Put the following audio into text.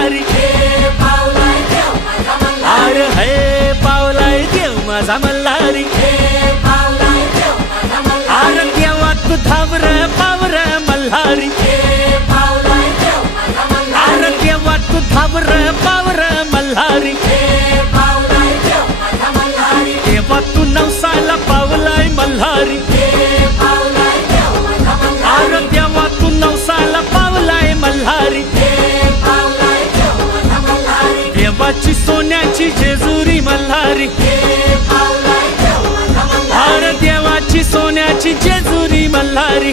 मल्हारी, अरे हे पावलाय देव माझा मल्हारी, अरे देवा तू धावर पावर मल्हारी, अरे देवा तू धावर पावर मल्हारी, देवा तू नवसाला पावलाय मल्हारी, अरे देवा तू नवसाला पावलाय मल्हारी, देवाची सोन्याची जेजुरी मल्हारी, अरे देवाची सोन्याची जेजुरी मल्हारी,